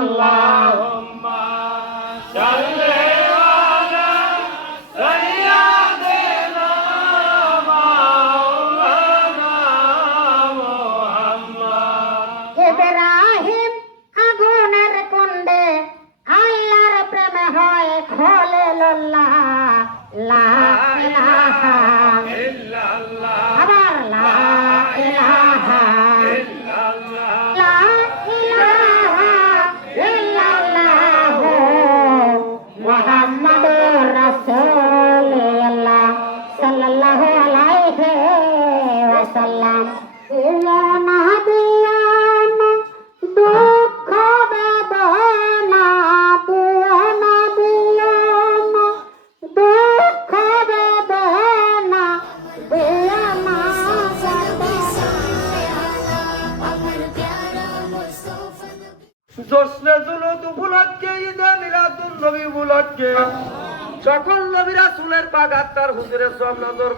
আল্লাহুম্মা সাল্লি আলা সাইয়্যিদিনা মাওলানা মুহাম্মদ। ইব্রাহিম আগুনের কুণ্ডে আল্লাহর প্রেমে হয় খলিলুল্লাহ, লা ইলাহা ইল্লাল্লাহ, আবার লা ইলাহা ইল্লাল্লাহ, লা ইলাহা ইল্লাল্লাহ মুহাম্মাদুর রাসূলুল্লাহ সাল্লাল্লাহু আলাইহি ওয়াসাল্লাম। ইয়া নাবিয়ানা দুঃখ বেদনা দিও না, দিও না দুঃখ বেদনা দিও না। জোসনে জুলুদ উপলক্ষে ঈদে মিলাদুন নবী উপলক্ষে সকল নবী রাসূলের পাক আত্মার হুজুরে সব নজর